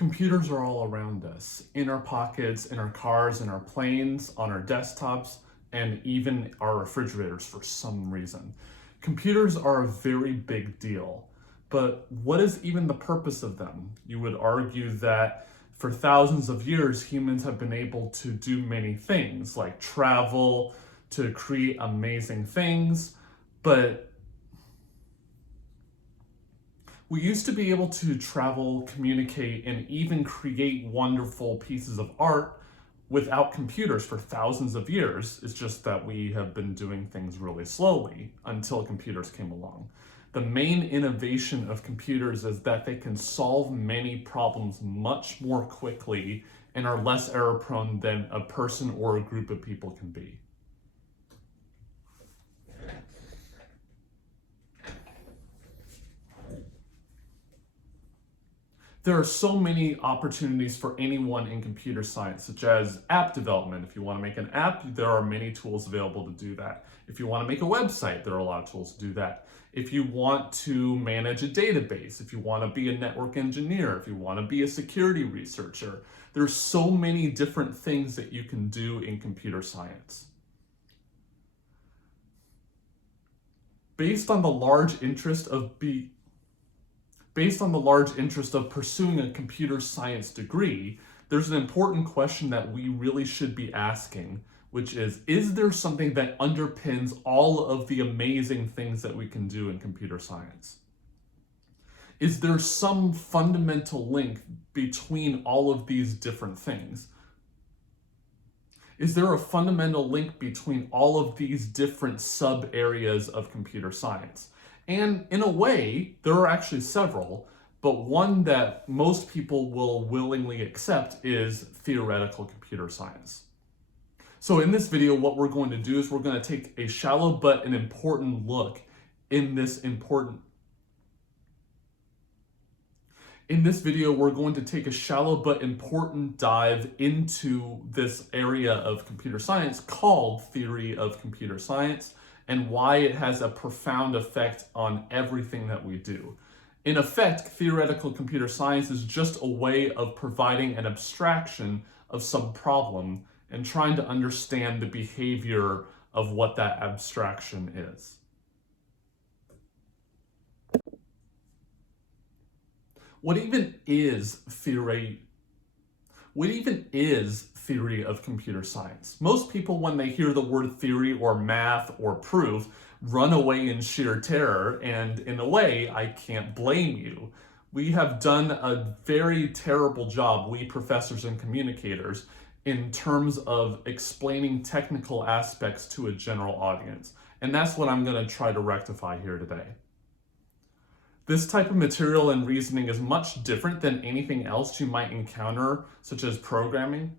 Computers are all around us, in our pockets, in our cars, in our planes, on our desktops, and even our refrigerators for some reason. Computers are a very big deal, but what is even the purpose of them? You would argue that for thousands of years, humans have been able to do many things, like travel, to create amazing things, but we used to be able to travel, communicate, and even create wonderful pieces of art without computers for thousands of years. It's just that we have been doing things really slowly until computers came along. The main innovation of computers is that they can solve many problems much more quickly and are less error prone than a person or a group of people can be. There are so many opportunities for anyone in computer science, such as app development. If you want to make an app, there are many tools available to do that. If you want to make a website, there are a lot of tools to do that. If you want to manage a database, if you want to be a network engineer, if you want to be a security researcher, there's so many different things that you can do in computer science. Based on the large interest of pursuing a computer science degree, there's an important question that we really should be asking, which is there something that underpins all of the amazing things that we can do in computer science? Is there some fundamental link between all of these different things? Is there a fundamental link between all of these different sub-areas of computer science? And in a way, there are actually several, but one that most people will willingly accept is theoretical computer science. So in this video, what we're going to do is we're going to take a shallow but an important look in this video, we're going to take a shallow but important dive into this area of computer science called theory of computer science, and why it has a profound effect on everything that we do. In effect, theoretical computer science is just a way of providing an abstraction of some problem and trying to understand the behavior of what that abstraction is. What even is theory of computer science? Most people, when they hear the word theory or math or proof, run away in sheer terror, and in a way, I can't blame you. We have done a very terrible job, we professors and communicators, in terms of explaining technical aspects to a general audience. And that's what I'm going to try to rectify here today. This type of material and reasoning is much different than anything else you might encounter, such as programming.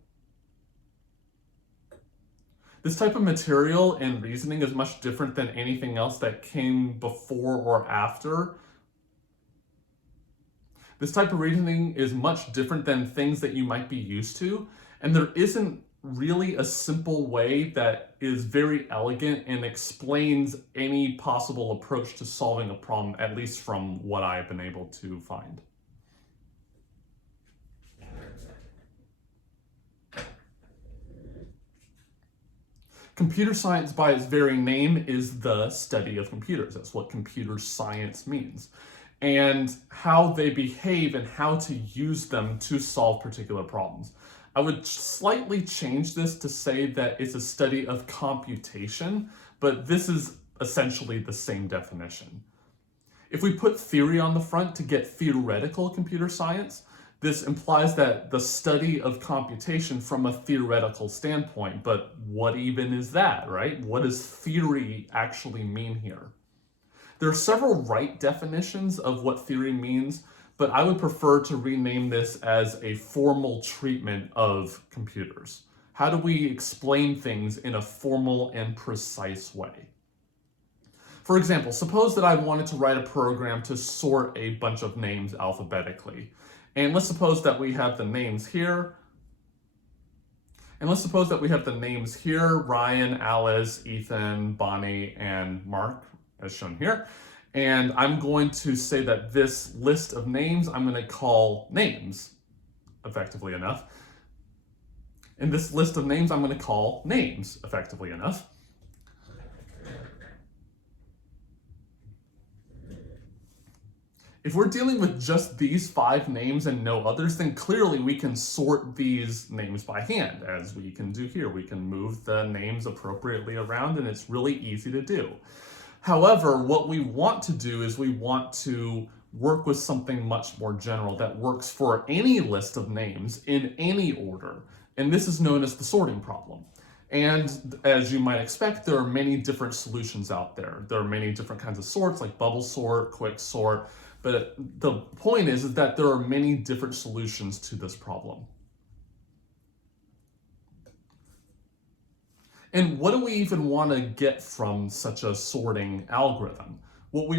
This type of material and reasoning is much different than anything else that came before or after. This type of reasoning is much different than things that you might be used to, and there isn't really a simple way that is very elegant and explains any possible approach to solving a problem, at least from what I've been able to find. Computer science, by its very name, is the study of computers. That's what computer science means. And how they behave and how to use them to solve particular problems. I would slightly change this to say that it's a study of computation, but this is essentially the same definition. If we put theory on the front to get theoretical computer science, this implies that the study of computation from a theoretical standpoint, but what even is that, right? What does theory actually mean here? There are several right definitions of what theory means, but I would prefer to rename this as a formal treatment of computers. How do we explain things in a formal and precise way? For example, suppose that I wanted to write a program to sort a bunch of names alphabetically. And let's suppose that we have the names here. Ryan, Alice, Ethan, Bonnie, and Mark, as shown here. And I'm going to say that this list of names I'm going to call names. effectively enough. And this list of names I'm going to call names, effectively enough. If we're dealing with just these 5 names and no others, then clearly we can sort these names by hand, as we can do here. We can move the names appropriately around, and it's really easy to do. However, what we want to do is we want to work with something much more general that works for any list of names in any order. And this is known as the sorting problem. And as you might expect, there are many different solutions out there. There are many different kinds of sorts, like bubble sort, quick sort. But the point is that there are many different solutions to this problem. And what do we even want to get from such a sorting algorithm? What do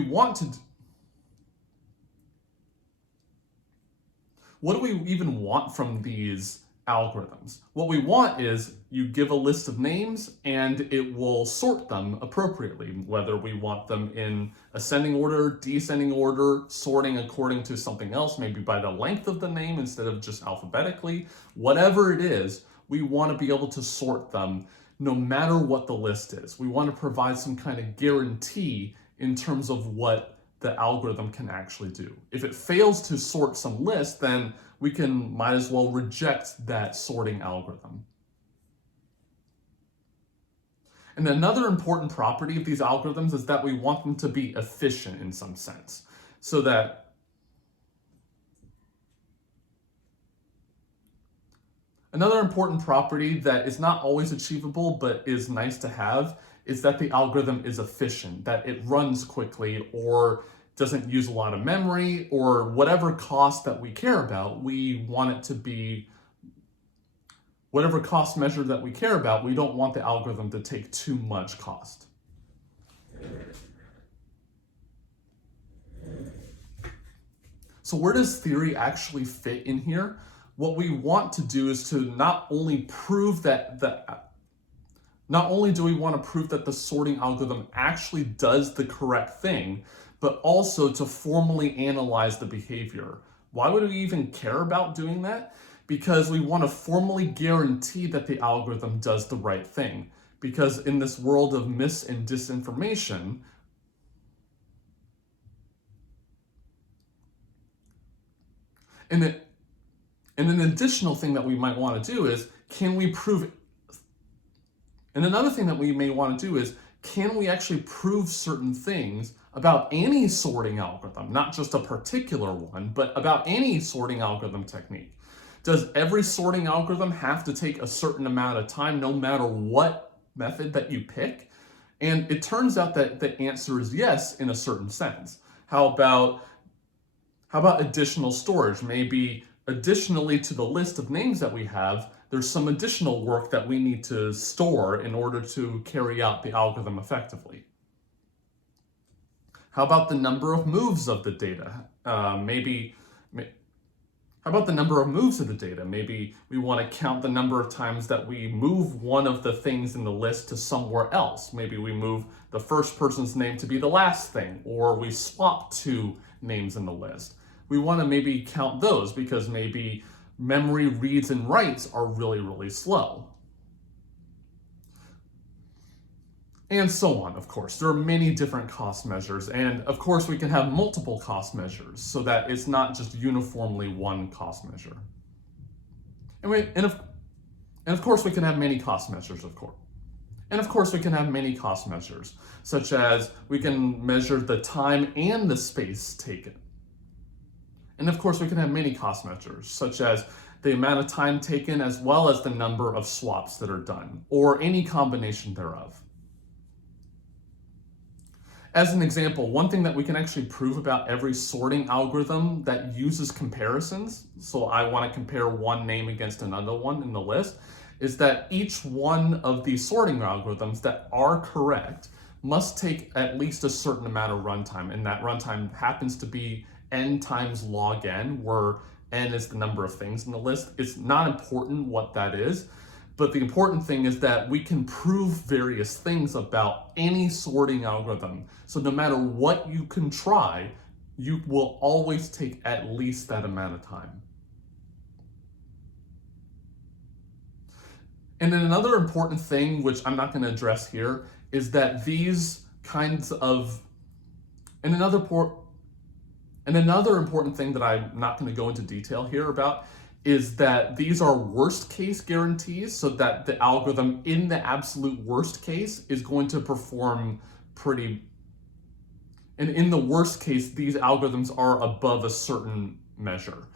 we even want from these algorithms? What we want is you give a list of names and it will sort them appropriately, whether we want them in ascending order, descending order, sorting according to something else, maybe by the length of the name instead of just alphabetically. Whatever it is, we want to be able to sort them no matter what the list is. We want to provide some kind of guarantee in terms of what the algorithm can actually do. If it fails to sort some list, then we might as well reject that sorting algorithm. And another important property of these algorithms is that we want them to be efficient in some sense. So that another important property that is not always achievable but is nice to have is that the algorithm is efficient, that it runs quickly or doesn't use a lot of memory, or whatever cost that we care about, we want it to be, whatever cost measure that we care about, we don't want the algorithm to take too much cost. So where does theory actually fit in here? What we want to do is to not only do we want to prove that the sorting algorithm actually does the correct thing, but also to formally analyze the behavior. Why would we even care about doing that? Because we want to formally guarantee that the algorithm does the right thing. Because in this world of mis and disinformation, and an additional thing that we might want to do is, can we actually prove certain things about any sorting algorithm, not just a particular one, but about any sorting algorithm technique? Does every sorting algorithm have to take a certain amount of time no matter what method that you pick? And it turns out that the answer is yes in a certain sense. How about additional storage? Maybe additionally to the list of names that we have, there's some additional work that we need to store in order to carry out the algorithm effectively. How about the number of moves of the data? How about the number of moves of the data? Maybe we want to count the number of times that we move one of the things in the list to somewhere else. Maybe we move the first person's name to be the last thing, or we swap 2 names in the list. We want to maybe count those because maybe memory reads and writes are really, really slow. And so on, of course. There are many different cost measures, and of course we can have multiple cost measures so that it's not just uniformly one cost measure. And of course we can have many cost measures, of course. And of course we can have many cost measures, such as we can measure the time and the space taken. And of course we can have many cost measures, such as the amount of time taken as well as the number of swaps that are done, or any combination thereof. As an example, one thing that we can actually prove about every sorting algorithm that uses comparisons, so I want to compare one name against another one in the list, is that each one of these sorting algorithms that are correct must take at least a certain amount of runtime, and that runtime happens to be n times log n, where n is the number of things in the list. It's not important what that is, but the important thing is that we can prove various things about any sorting algorithm. So no matter what you can try, you will always take at least that amount of time. And then another important thing, which I'm not going to address here, is that these kinds of, and another important thing that I'm not going to go into detail here about is that these are worst case guarantees, so that the algorithm in the absolute worst case is going to perform pretty, and in the worst case, these algorithms are above a certain measure.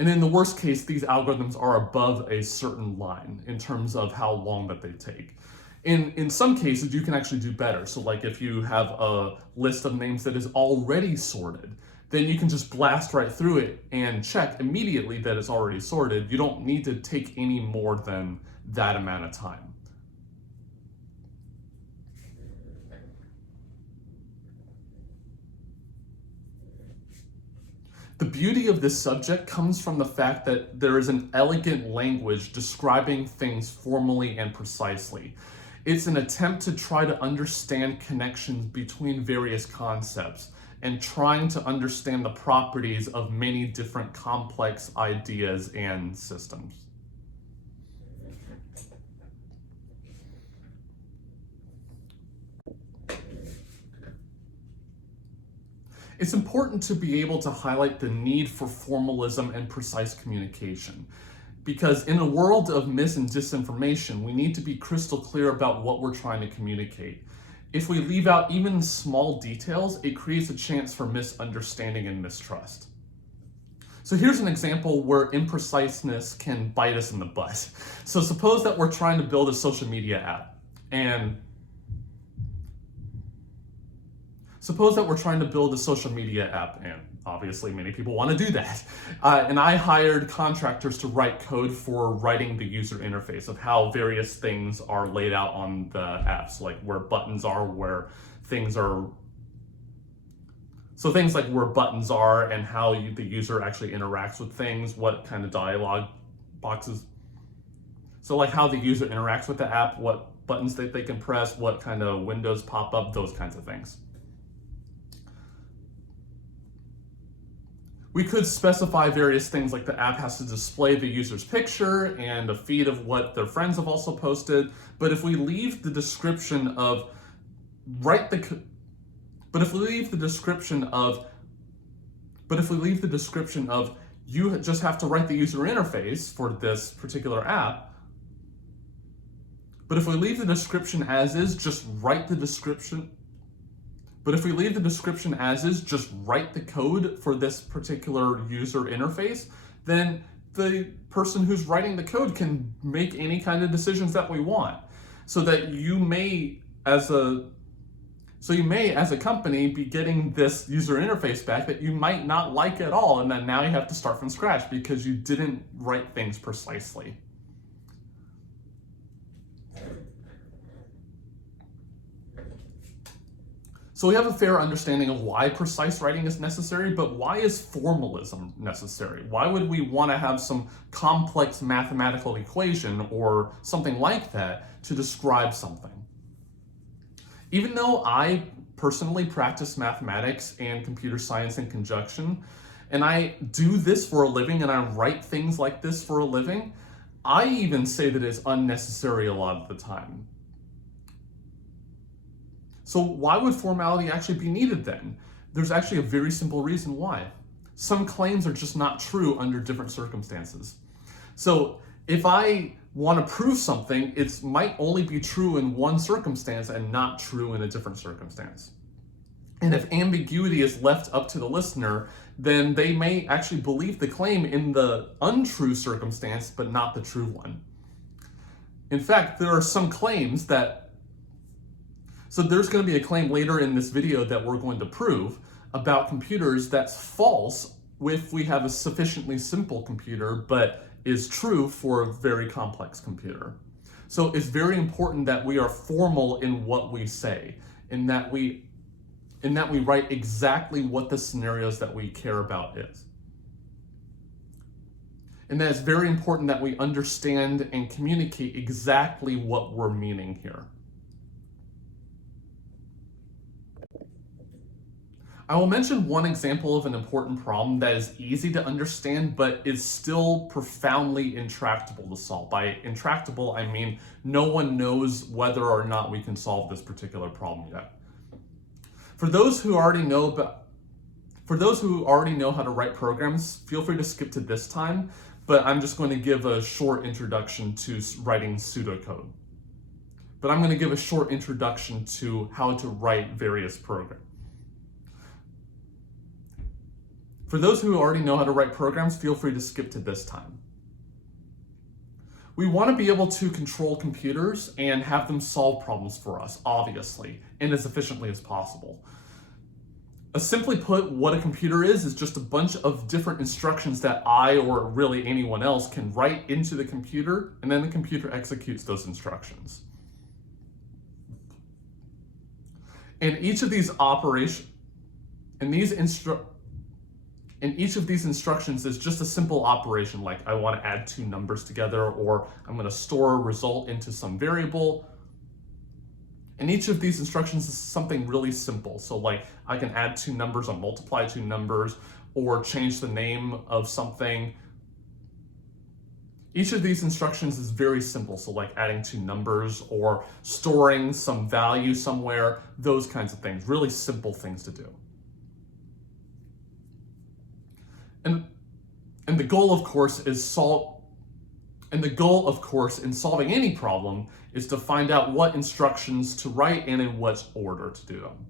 And in the worst case, these algorithms are above a certain line in terms of how long that they take. In some cases, you can actually do better. So like if you have a list of names that is already sorted, then you can just blast right through it and check immediately that it's already sorted. You don't need to take any more than that amount of time. The beauty of this subject comes from the fact that there is an elegant language describing things formally and precisely. It's an attempt to try to understand connections between various concepts and trying to understand the properties of many different complex ideas and systems. It's important to be able to highlight the need for formalism and precise communication. Because in a world of mis and disinformation, we need to be crystal clear about what we're trying to communicate. If we leave out even small details, it creates a chance for misunderstanding and mistrust. So here's an example where impreciseness can bite us in the butt. So suppose that we're trying to build a social media app, and obviously many people want to do that. And I hired contractors to write code for writing the user interface of how various things are laid out on the app. So like where buttons are, where things are. So things like where buttons are and how the user actually interacts with things, what kind of dialog boxes. So like how the user interacts with the app, what buttons that they can press, what kind of windows pop up, those kinds of things. We could specify various things like the app has to display the user's picture and a feed of what their friends have also posted. But if we leave the description of you just have to write the user interface for this particular app. But if we leave the description as is, just write the description. But if we leave the description as is, just write the code for this particular user interface, then the person who's writing the code can make any kind of decisions that we want. So that you may, as a company, be getting this user interface back that you might not like at all, and then now you have to start from scratch because you didn't write things precisely. So we have a fair understanding of why precise writing is necessary, but why is formalism necessary? Why would we want to have some complex mathematical equation or something like that to describe something? Even though I personally practice mathematics and computer science in conjunction, and I do this for a living and I write things like this for a living, I even say that it's unnecessary a lot of the time. So why would formality actually be needed then? There's actually a very simple reason why. Some claims are just not true under different circumstances. So if I want to prove something, it might only be true in one circumstance and not true in a different circumstance. And if ambiguity is left up to the listener, then they may actually believe the claim in the untrue circumstance, but not the true one. In fact, there are some claims that So there's going to be a claim later in this video that we're going to prove about computers that's false if we have a sufficiently simple computer, but is true for a very complex computer. So it's very important that we are formal in what we say, in that we write exactly what the scenarios that we care about is. And that it's very important that we understand and communicate exactly what we're meaning here. I will mention one example of an important problem that is easy to understand, but is still profoundly intractable to solve. By intractable, I mean no one knows whether or not we can solve this particular problem yet. For those who already know how to write programs, feel free to skip to this time, but I'm just going to give a short introduction to writing pseudocode. But I'm going to give a short introduction to how to write various programs. For those who already know how to write programs, feel free to skip to this time. We want to be able to control computers and have them solve problems for us, obviously, and as efficiently as possible. Simply put, what a computer is just a bunch of different instructions that I, or really anyone else, can write into the computer, and then the computer executes those instructions. And each of these instructions is just a simple operation, like I want to add two numbers together, or I'm going to store a result into some variable. And each of these instructions is something really simple. So like I can add two numbers or multiply two numbers or change the name of something. Each of these instructions is very simple. So like adding two numbers or storing some value somewhere, those kinds of things, really simple things to do. And the goal, of course, in solving any problem is to find out what instructions to write and in what order to do them.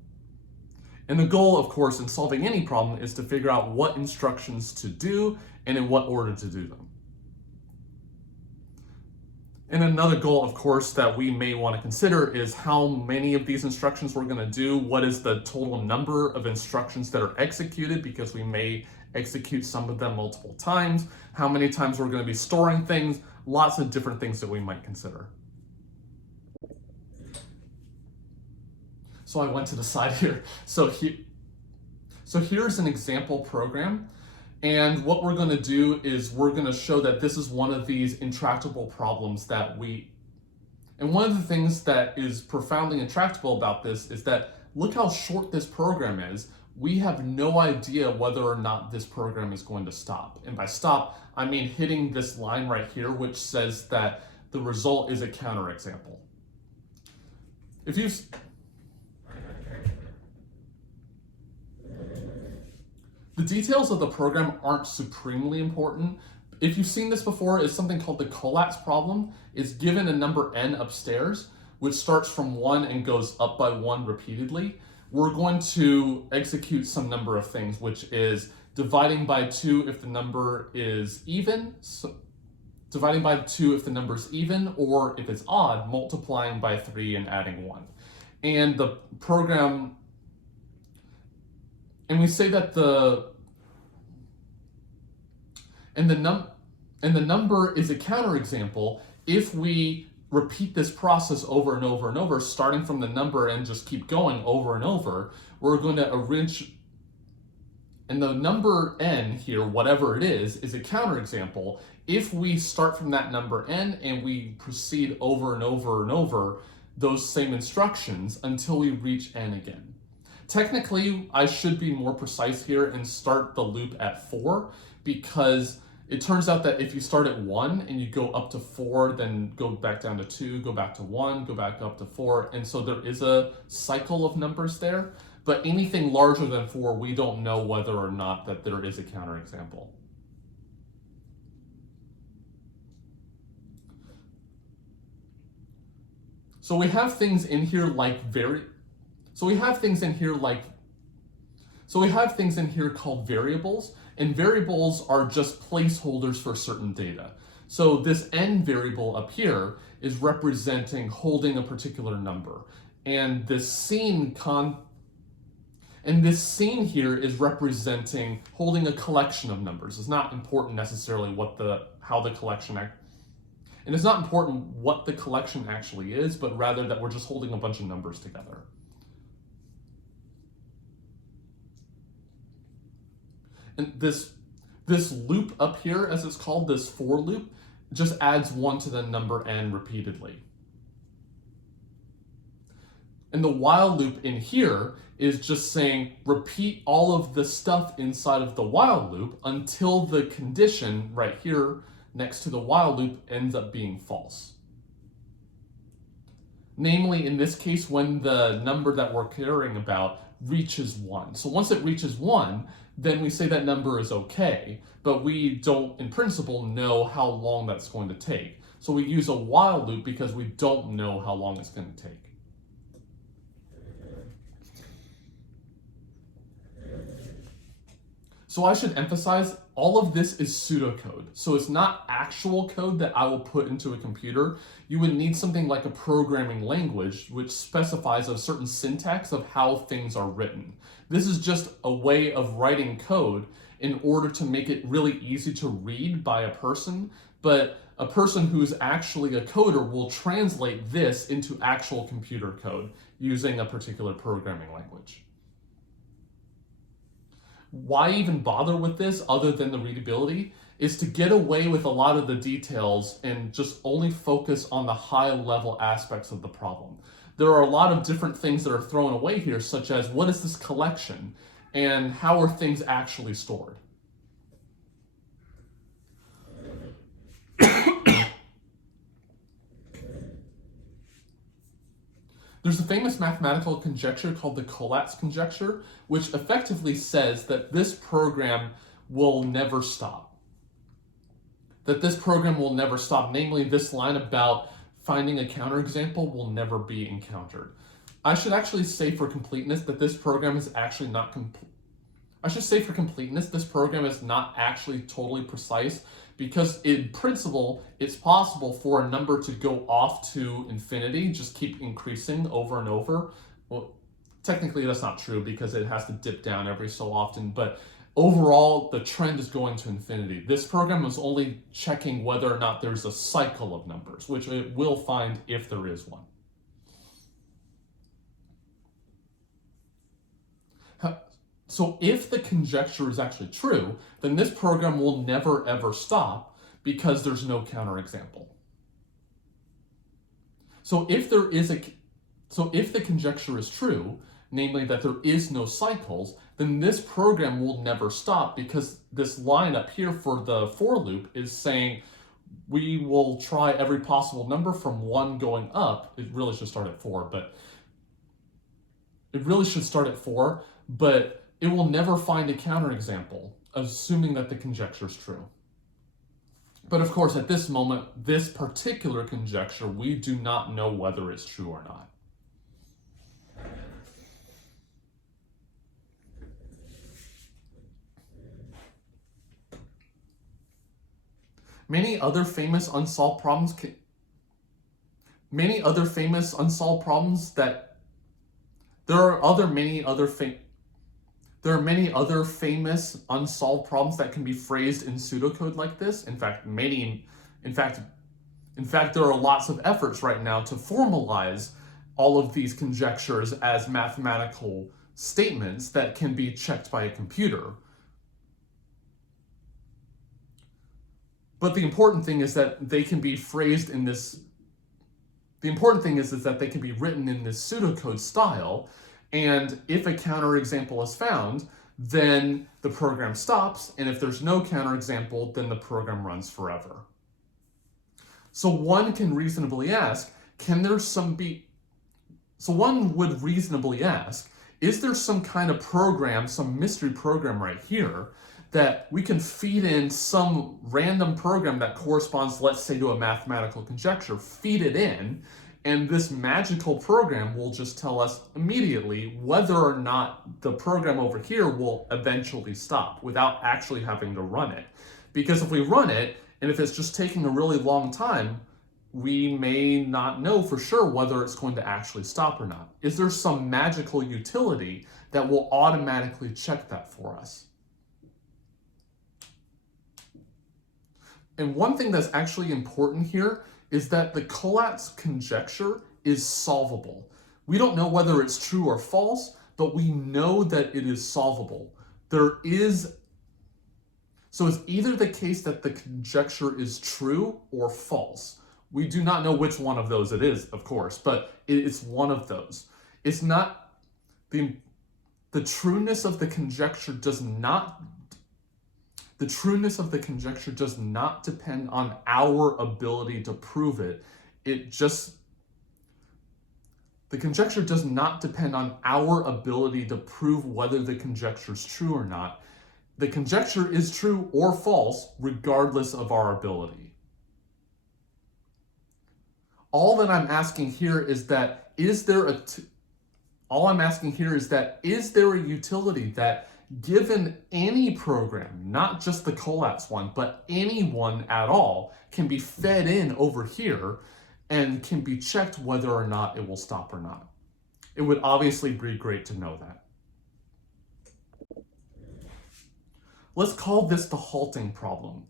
And the goal, of course, in solving any problem is to figure out what instructions to do and in what order to do them. And another goal, of course, that we may want to consider is how many of these instructions we're going to do, what is the total number of instructions that are executed, because we may execute some of them multiple times, how many times we're going to be storing things, lots of different things that we might consider. So I went to the side here. So here's an example program. And what we're going to do is we're going to show that this is one of these intractable problems and one of the things that is profoundly intractable about this is that look how short this program is. We have no idea whether or not this program is going to stop. And by stop, I mean hitting this line right here, which says that the result is a counterexample. The details of the program aren't supremely important. If you've seen this before, it's something called the collapse problem. It's given a number n upstairs, which starts from 1 and goes up by 1 repeatedly. We're going to execute some number of things, which is dividing by 2 if the number is even, dividing by 2 if the number is even, or if it's odd, multiplying by 3 and adding 1. And the program, and we say that the number is a counterexample if we repeat this process over and over and over, starting from the number and just keep going over and over. We're going to arrange, and the number n here, whatever it is a counterexample if we start from that number n and we proceed over and over and over those same instructions until we reach n again. Technically, I should be more precise here and start the loop at 4, because it turns out that if you start at 1 and you go up to 4, then go back down to 2, go back to 1, go back up to 4, and so there is a cycle of numbers there, but anything larger than 4, we don't know whether or not that there is a counterexample. So we have things in here like called variables, and variables are just placeholders for certain data. So this n variable up here is representing holding a particular number, and this scene here is representing holding a collection of numbers. It's not important necessarily and it's not important what the collection actually is, but rather that we're just holding a bunch of numbers together. And this loop up here, as it's called, this for loop, just adds 1 to the number n repeatedly. And the while loop in here is just saying repeat all of the stuff inside of the while loop until the condition right here next to the while loop ends up being false. Namely, in this case, when the number that we're caring about reaches 1. So once it reaches 1, then we say that number is okay, but we don't, in principle, know how long that's going to take. So we use a while loop because we don't know how long it's going to take. So I should emphasize, all of this is pseudocode. So it's not actual code that I will put into a computer. You would need something like a programming language, which specifies a certain syntax of how things are written. This is just a way of writing code in order to make it really easy to read by a person, but a person who's actually a coder will translate this into actual computer code using a particular programming language. Why even bother with this other than the readability is to get away with a lot of the details and just only focus on the high level aspects of the problem. There are a lot of different things that are thrown away here, such as what is this collection and how are things actually stored. There's a famous mathematical conjecture called the Collatz conjecture, which effectively says that this program will never stop. That this program will never stop, namely this line about finding a counterexample will never be encountered. I should actually say for completeness that this program is actually not complete. I should say for completeness, this program is not actually totally precise because in principle, it's possible for a number to go off to infinity, just keep increasing over and over. Well, technically that's not true because it has to dip down every so often, but overall, the trend is going to infinity. This program is only checking whether or not there's a cycle of numbers, which it will find if there is one. So if the conjecture is actually true, then this program will never ever stop because there's no counterexample. So if the conjecture is true, namely that there is no cycles, then this program will never stop because this line up here for the for loop is saying we will try every possible number from 1 going up. It really should start at 4, but it will never find a counterexample, assuming that the conjecture is true. But of course, at this moment, this particular conjecture, we do not know whether it's true or not. Many other famous unsolved problems that there are many other famous unsolved problems that can be phrased in pseudocode like this. In fact, there are lots of efforts right now to formalize all of these conjectures as mathematical statements that can be checked by a computer. But the important thing is that they can be phrased in this. The important thing is that they can be written in this pseudocode style. And if a counterexample is found, then the program stops. And if there's no counterexample, then the program runs forever. So one can reasonably ask, one would reasonably ask, is there some kind of program, some mystery program right here that we can feed in some random program that corresponds, let's say, to a mathematical conjecture, feed it in, and this magical program will just tell us immediately whether or not the program over here will eventually stop without actually having to run it. Because if we run it, and if it's just taking a really long time, we may not know for sure whether it's going to actually stop or not. Is there some magical utility that will automatically check that for us? And one thing that's actually important here is that the Collatz conjecture is solvable. We don't know whether it's true or false, but we know that it is solvable. So it's either the case that the conjecture is true or false. We do not know which one of those it is, of course, but it's one of those. It's not, the trueness of the conjecture does not depend on our ability to prove it. The conjecture does not depend on our ability to prove whether the conjecture is true or not. The conjecture is true or false regardless of our ability. All that I'm asking here is that is there a utility that, given any program, not just the Collapse one, but any one at all, can be fed in over here and can be checked whether or not it will stop or not? It would obviously be great to know that. Let's call this the halting problem.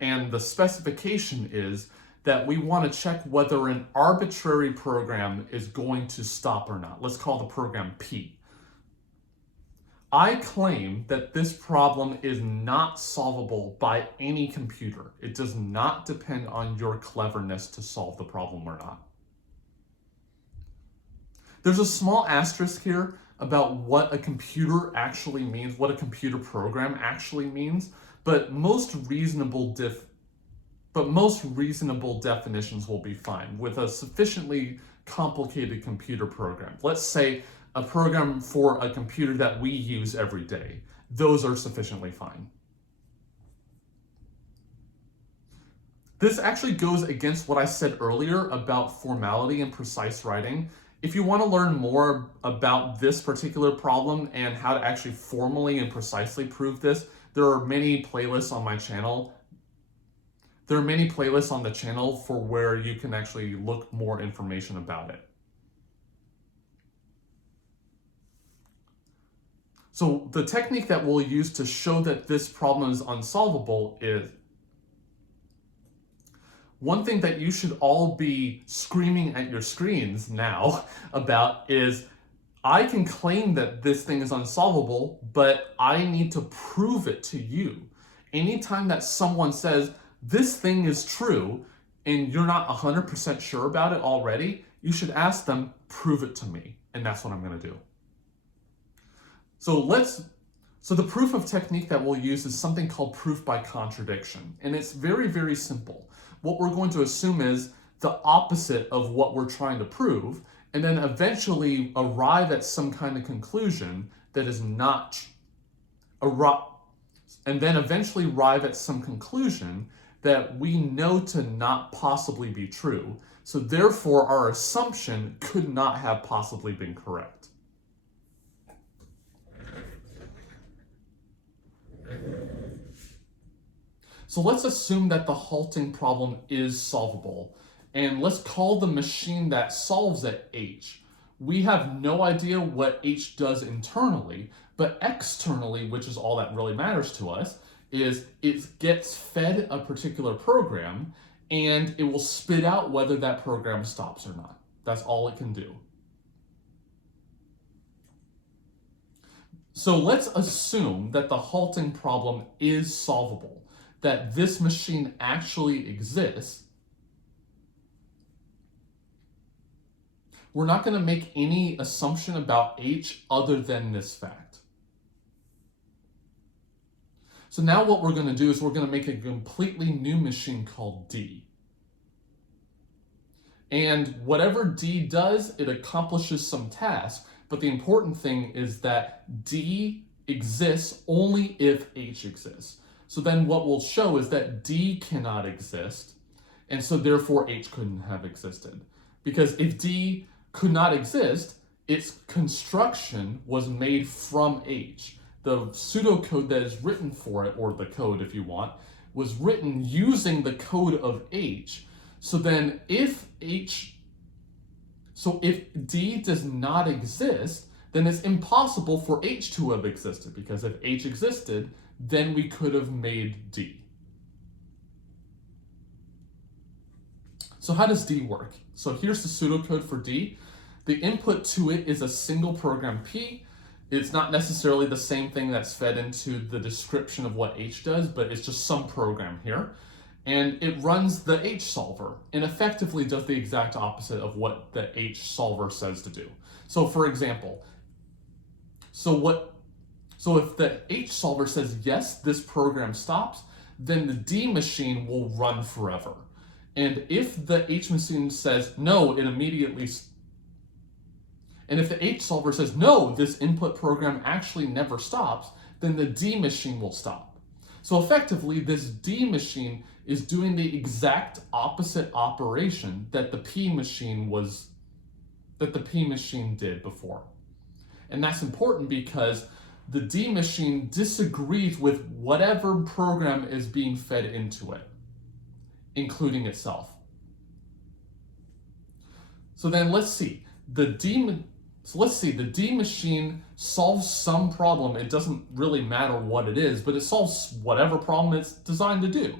And the specification is that we want to check whether an arbitrary program is going to stop or not. Let's call the program P. I claim that this problem is not solvable by any computer. It does not depend on your cleverness to solve the problem or not. There's a small asterisk here about what a computer actually means, what a computer program actually means, but most reasonable definitions will be fine with a sufficiently complicated computer program. Let's say a program for a computer that we use every day. Those are sufficiently fine. This actually goes against what I said earlier about formality and precise writing. If you want to learn more about this particular problem and how to actually formally and precisely prove this, there are many playlists on my channel. There are many playlists on the channel for where you can actually look more information about it. So the technique that we'll use to show that this problem is unsolvable is, one thing that you should all be screaming at your screens now about is, I can claim that this thing is unsolvable, but I need to prove it to you. Anytime that someone says, this thing is true, and you're not 100% sure about it already, you should ask them, prove it to me. And that's what I'm going to do. So the proof of technique that we'll use is something called proof by contradiction. And it's very, very simple. What we're going to assume is the opposite of what we're trying to prove, and then eventually arrive at some kind of conclusion that is not, and then eventually arrive at some conclusion that we know to not possibly be true. So therefore, our assumption could not have possibly been correct. So let's assume that the halting problem is solvable, and let's call the machine that solves it H. We have no idea what H does internally, but externally, which is all that really matters to us, is it gets fed a particular program and it will spit out whether that program stops or not. That's all it can do. So let's assume that the halting problem is solvable, that this machine actually exists. We're not going to make any assumption about H other than this fact. So now what we're going to do is we're going to make a completely new machine called D. And whatever D does, it accomplishes some task. But the important thing is that D exists only if H exists. So then what we'll show is that D cannot exist, and so therefore H couldn't have existed. Because if D could not exist, its construction was made from H. The pseudocode that is written for it, or the code if you want, was written using the code of H. So then if D does not exist, then it's impossible for H to have existed, because if H existed, then we could have made D. So how does D work? So here's the pseudocode for D. The input to it is a single program P. It's not necessarily the same thing that's fed into the description of what H does, but it's just some program here. and it runs the H solver and effectively does the exact opposite of what the H solver says to do. So for example, so if the H solver says, yes, this program stops, then the D machine will run forever. And if the H machine says, no, it immediately, and if the H solver says, no, this input program actually never stops, then the D machine will stop. So effectively, this D machine is doing the exact opposite operation that the P machine did before. And that's important because the D machine disagrees with whatever program is being fed into it, including itself. So then let's see. The D machine solves some problem. It doesn't really matter what it is, but it solves whatever problem it's designed to do.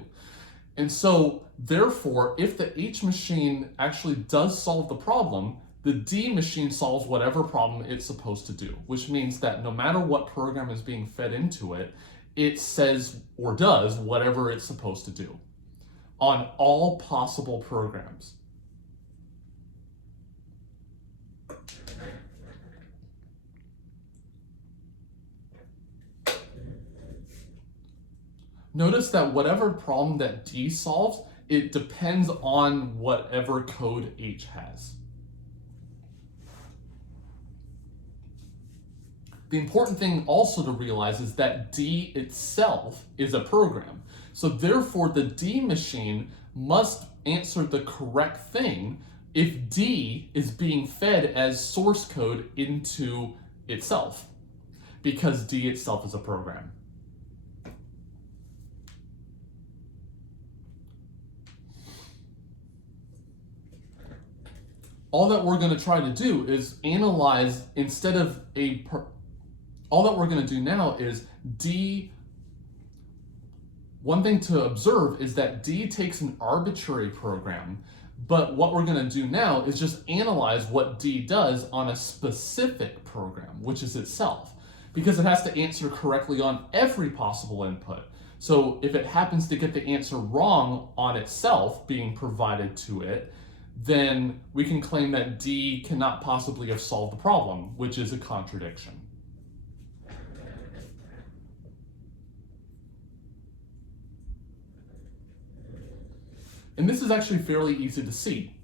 And so therefore, if the H machine actually does solve the problem, the D machine solves whatever problem it's supposed to do, which means that no matter what program is being fed into it, it says or does whatever it's supposed to do on all possible programs. Notice that whatever problem that D solves, it depends on whatever code H has. The important thing also to realize is that D itself is a program. So therefore, the D machine must answer the correct thing if D is being fed as source code into itself, because D itself is a program. All that we're going to try to do is analyze, instead of all that we're going to do now is one thing to observe is that D takes an arbitrary program, but what we're going to do now is just analyze what D does on a specific program, which is itself, because it has to answer correctly on every possible input. So if it happens to get the answer wrong on itself being provided to it, then we can claim that D cannot possibly have solved the problem, which is a contradiction. And this is actually fairly easy to see.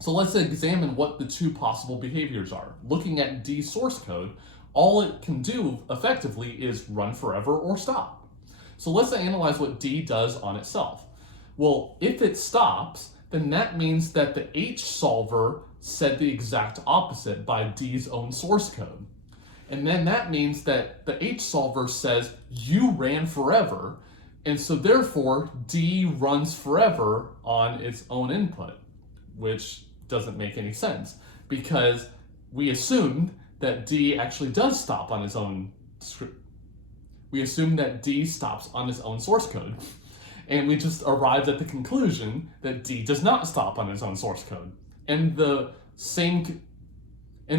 So let's examine what the two possible behaviors are. Looking at D source code, all it can do effectively is run forever or stop. So let's analyze what D does on itself. Well, if it stops, then that means that the H solver said the exact opposite by D's own source code. And then that means that the H solver says, you ran forever, and so therefore D runs forever on its own input, which doesn't make any sense because we assumed that D actually does stop on his own script. We assume that D stops on his own source code. And we just arrived at the conclusion that D does not stop on his own source code. And a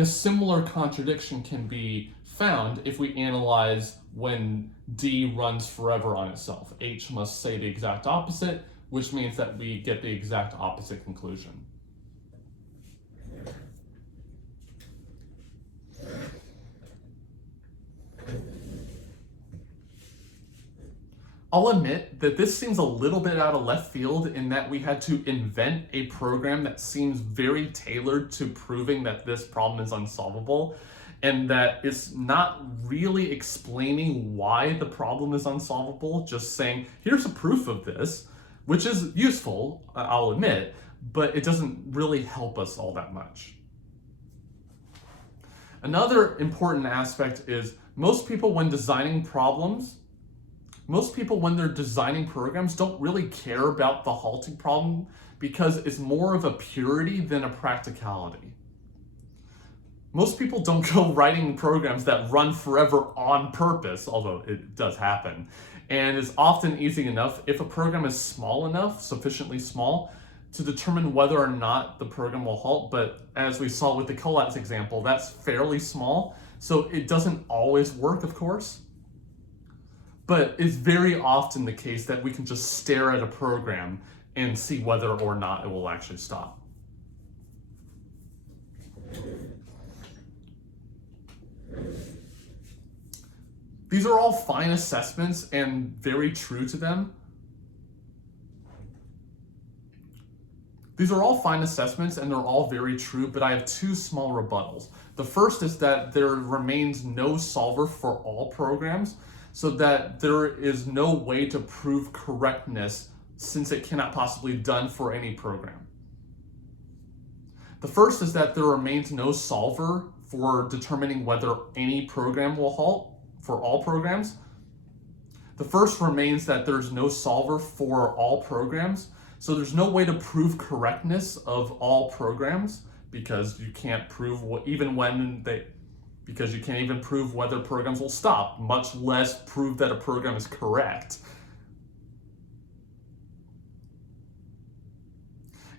similar contradiction can be found if we analyze when D runs forever on itself. H must say the exact opposite, which means that we get the exact opposite conclusion. I'll admit that this seems a little bit out of left field in that we had to invent a program that seems very tailored to proving that this problem is unsolvable, and that it's not really explaining why the problem is unsolvable, just saying, here's a proof of this, which is useful, I'll admit, but it doesn't really help us all that much. Another important aspect is most people when they're designing programs don't really care about the halting problem because it's more of a purity than a practicality. Most people don't go writing programs that run forever on purpose, although it does happen. And it's often easy enough if a program is small enough, sufficiently small, to determine whether or not the program will halt. But as we saw with the Collatz example, that's fairly small, so it doesn't always work, of course. But it's very often the case that we can just stare at a program and see whether or not it will actually stop. These are all fine assessments and very true to them. These are all fine assessments and they're all very true, but I have two small rebuttals. The first is that there remains no solver for all programs, so that there is no way to prove correctness since it cannot possibly be done for any program. The first is that there remains no solver for determining whether any program will halt for all programs. The first remains that there's no solver for all programs, so there's no way to prove correctness of all programs because you can't prove because you can't even prove whether programs will stop, much less prove that a program is correct.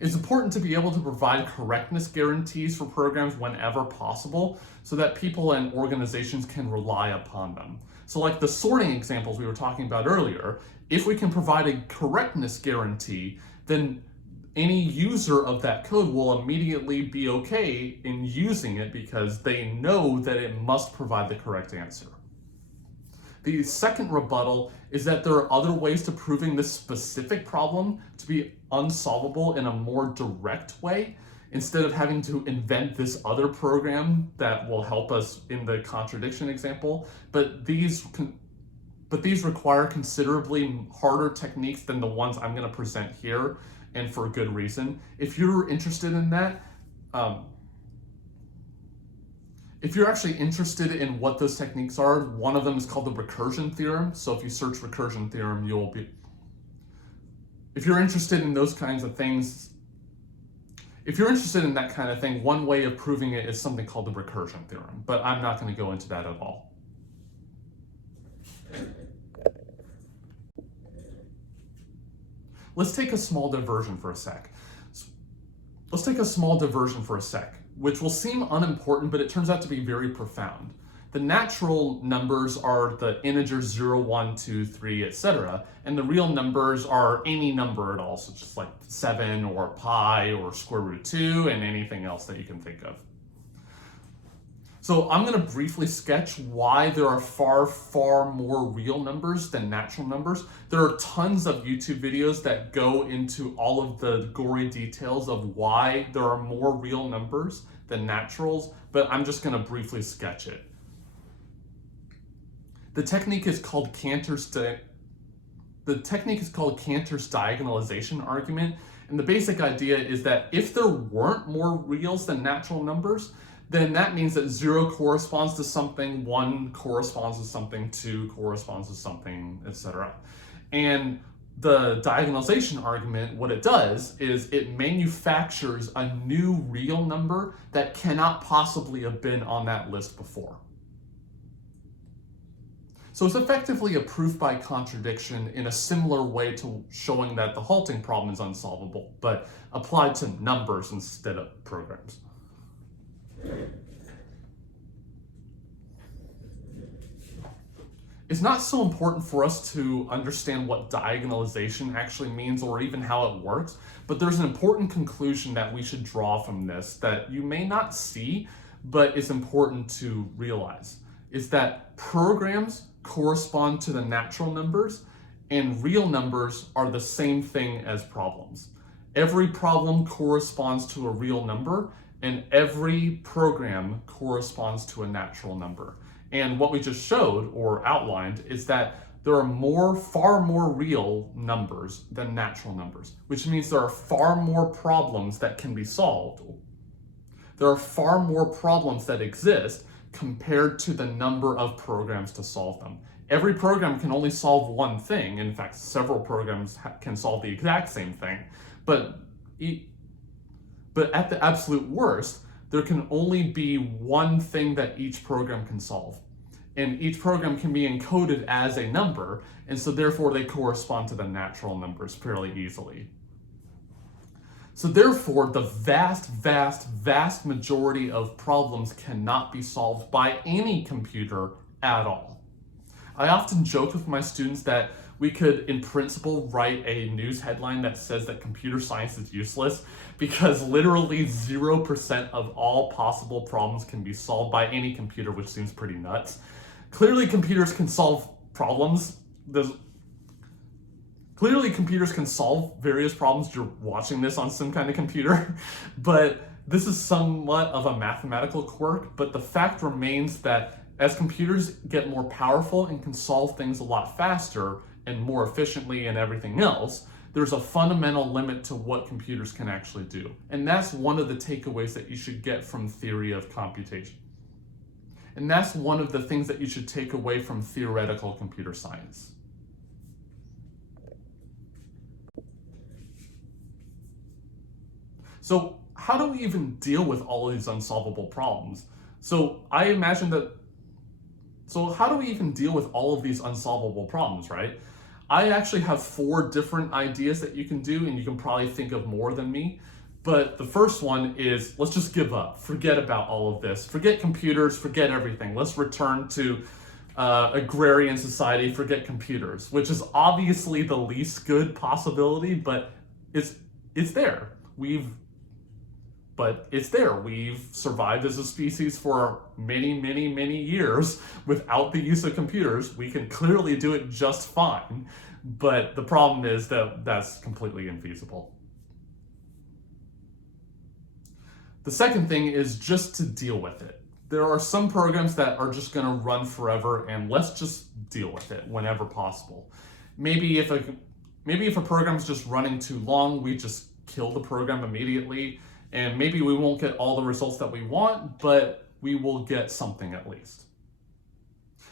It's important to be able to provide correctness guarantees for programs whenever possible so that people and organizations can rely upon them. So like the sorting examples we were talking about earlier, if we can provide a correctness guarantee, then any user of that code will immediately be okay in using it because they know that it must provide the correct answer. The second rebuttal is that there are other ways to proving this specific problem to be unsolvable in a more direct way, instead of having to invent this other program that will help us in the contradiction example. But these require considerably harder techniques than the ones I'm going to present here, and for a good reason. If you're interested in that, if you're actually interested in what those techniques are, one of them is called the recursion theorem. So if you search recursion theorem, if you're interested in those kinds of things, if you're interested in that kind of thing, one way of proving it is something called the recursion theorem, but I'm not going to go into that at all. Let's take a small diversion for a sec. Which will seem unimportant, but it turns out to be very profound. The natural numbers are the integers 0, 1, 2, 3, etc. And the real numbers are any number at all, so just like 7 or pi or square root 2 and anything else that you can think of. So I'm going to briefly sketch why there are far, far more real numbers than natural numbers. There are tons of YouTube videos that go into all of the gory details of why there are more real numbers than naturals, but I'm just going to briefly sketch it. The technique is called Cantor's diagonalization argument, and the basic idea is that if there weren't more reals than natural numbers, then that means that 0 corresponds to something, 1 corresponds to something, 2 corresponds to something, etc. And the diagonalization argument, what it does is it manufactures a new real number that cannot possibly have been on that list before. So it's effectively a proof by contradiction in a similar way to showing that the halting problem is unsolvable, but applied to numbers instead of programs. It's not so important for us to understand what diagonalization actually means or even how it works, but there's an important conclusion that we should draw from this that you may not see, but it's important to realize, is that programs correspond to the natural numbers and real numbers are the same thing as problems. Every problem corresponds to a real number and every program corresponds to a natural number. And what we just showed or outlined is that there are far more real numbers than natural numbers, which means there are far more problems that can be solved. There are far more problems that exist compared to the number of programs to solve them. Every program can only solve one thing. In fact, several programs can solve the exact same thing. But at the absolute worst, there can only be one thing that each program can solve. And each program can be encoded as a number, and so therefore they correspond to the natural numbers fairly easily. So therefore, the vast majority of problems cannot be solved by any computer at all. I often joke with my students that we could, in principle, write a news headline that says that computer science is useless because literally 0% of all possible problems can be solved by any computer, which seems pretty nuts. Clearly, computers can solve problems. Clearly, computers can solve various problems. You're watching this on some kind of computer, but this is somewhat of a mathematical quirk. But the fact remains that as computers get more powerful and can solve things a lot faster and more efficiently and everything else, there's a fundamental limit to what computers can actually do. And that's one of the takeaways that you should get from theory of computation. And that's one of the things that you should take away from theoretical computer science. So how do we even deal with all of these unsolvable problems? So how do we even deal with all of these unsolvable problems, right? I actually have 4 different ideas that you can do, and you can probably think of more than me. But the first one is, let's just give up. Forget about all of this. Forget computers, forget everything. Let's return to agrarian society, forget computers, which is obviously the least good possibility, but it's there. But it's there. We've survived as a species for many, many, many years without the use of computers. We can clearly do it just fine, but the problem is that that's completely infeasible. The second thing is just to deal with it. There are some programs that are just going to run forever, and let's just deal with it whenever possible. Maybe if a program is just running too long, we just kill the program immediately. And maybe we won't get all the results that we want, but we will get something at least.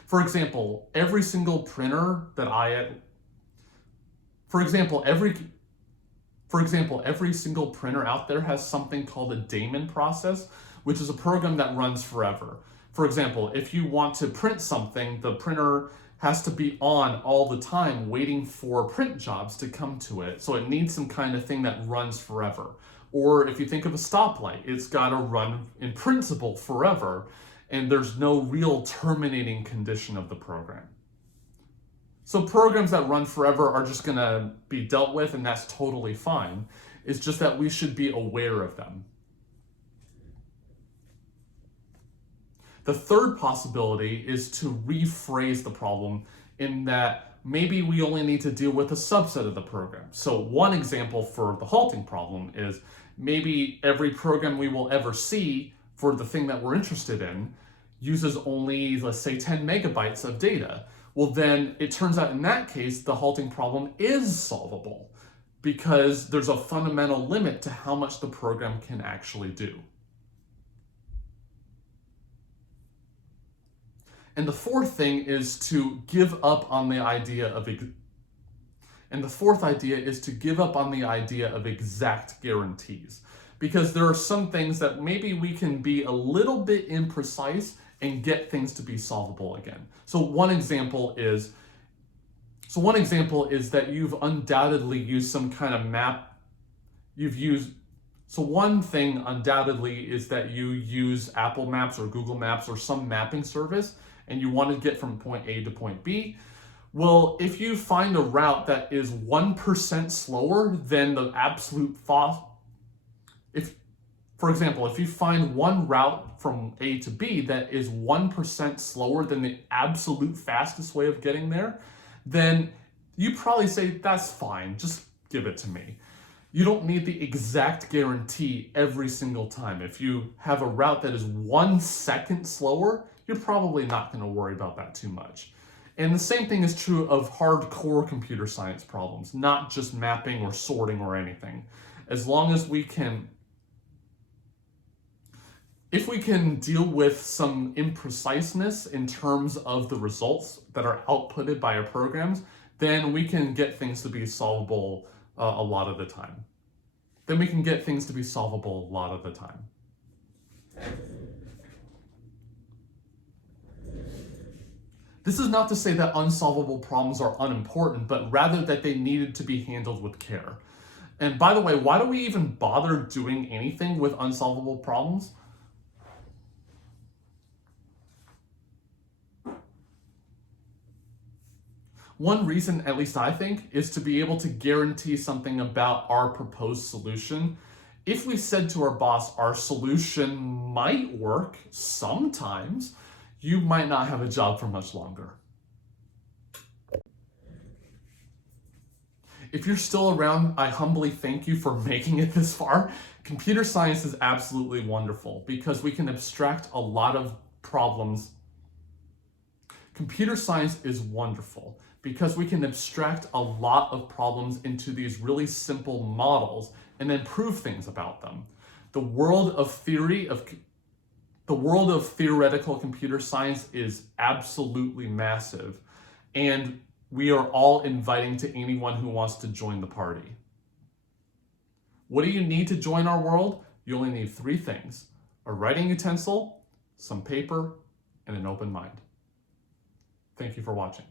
For example, every single printer that every single printer out there has something called a daemon process, which is a program that runs forever. For example, if you want to print something, the printer has to be on all the time waiting for print jobs to come to it. So it needs some kind of thing that runs forever. Or if you think of a stoplight, it's got to run in principle forever, and there's no real terminating condition of the program. So programs that run forever are just going to be dealt with, and that's totally fine. It's just that we should be aware of them. The third possibility is to rephrase the problem in that maybe we only need to deal with a subset of the program. So one example for the halting problem is maybe every program we will ever see for the thing that we're interested in uses only, let's say, 10 megabytes of data. Well, then it turns out in that case, the halting problem is solvable because there's a fundamental limit to how much the program can actually do. And the fourth thing is to give up on the idea of exact guarantees. Because there are some things that maybe we can be a little bit imprecise and get things to be solvable again. So one example is that you've undoubtedly used some kind of map. So one thing undoubtedly is that you use Apple Maps or Google Maps or some mapping service, and you want to get from point A to point B. Well, if you find a route that is 1% slower than the absolute for example, if you find one route from A to B that is 1% slower than the absolute fastest way of getting there, then you probably say, that's fine, just give it to me. You don't need the exact guarantee every single time. If you have a route that is 1 second slower, you're probably not going to worry about that too much. And the same thing is true of hardcore computer science problems, not just mapping or sorting or anything. As long as if we can deal with some impreciseness in terms of the results that are outputted by our programs, then we can get things to be solvable a lot of the time. This is not to say that unsolvable problems are unimportant, but rather that they needed to be handled with care. And by the way, why do we even bother doing anything with unsolvable problems? One reason, at least I think, is to be able to guarantee something about our proposed solution. If we said to our boss, our solution might work sometimes, you might not have a job for much longer. If you're still around, I humbly thank you for making it this far. Computer science is absolutely wonderful because we can abstract a lot of problems. Computer science is wonderful because we can abstract a lot of problems into these really simple models and then prove things about them. The world of theoretical computer science is absolutely massive, and we are all inviting to anyone who wants to join the party. What do you need to join our world? You only need 3 things: a writing utensil, some paper, and an open mind. Thank you for watching.